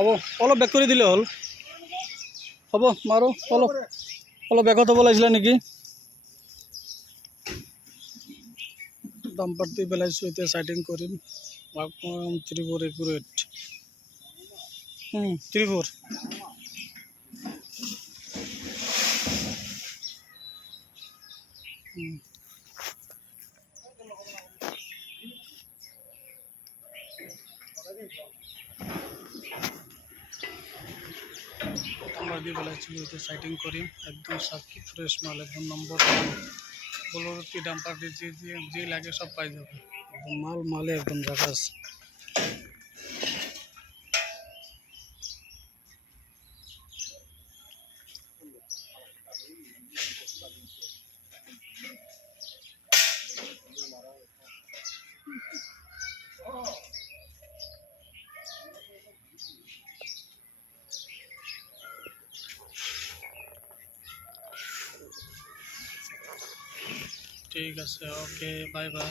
হ'ব অলপ বেক কৰি দিলে হ'ল হ'ব মাৰো অলপ অলপ বেকত হ'ব লাগিছিলে নেকি ডাম্পাৰ দি পেলাইছোঁ এতিয়া চাইডিং কৰিম 34 একুৰেট 34 আমরা দিয়ে বেলাচ্ছি এটা সাইটিং করি একদম সাফ ফ্রেশ মাল একদম নম্বর বলরতি ডাম্পার দিয়ে যে লাগে সব পাই যাবে একদম মালে একদম ঝাকাস ঠিক আছে ওকে বাই বাই